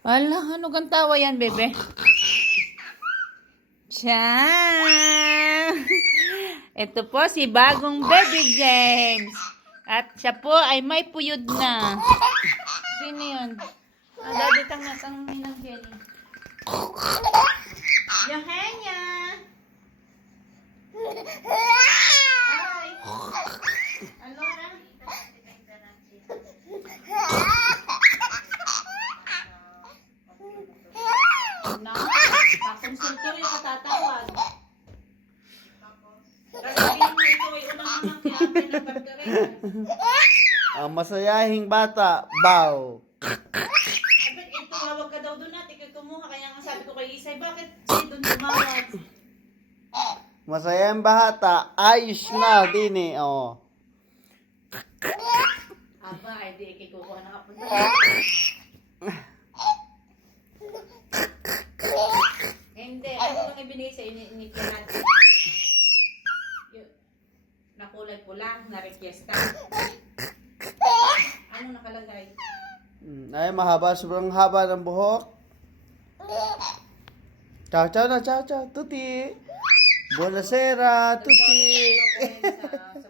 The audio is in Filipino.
Ala, ano kang tawa yan, bebe? Siya! Ito po si bagong baby James. At siya po ay may puyod na. Sino yun? Daddy tang ninang Jenny. Yahenya! Ay! Ano na? No? Kakonsulto rin katatawag. Sasabihin mo ito ay unang-unang kaya pinagbargarin. Ang masayahing bata, Bao. Bakit ito, tawag ka daw doon natin kay kumuha. Kaya nga sabi ko kay Isay, bakit si doon tumawag? Masayahing bata, ayos na din eh. Oh. Aba, ay di ikikukuha na kapag hindi, ano bang ibinigay sa init natin? Na kulay pula, na requesta. Ano nakalagay? Ay, mahaba, sobrang haba ng buhok. Ciao, ciao na, ciao, ciao. Tuti. Buonasera, tuti. Sa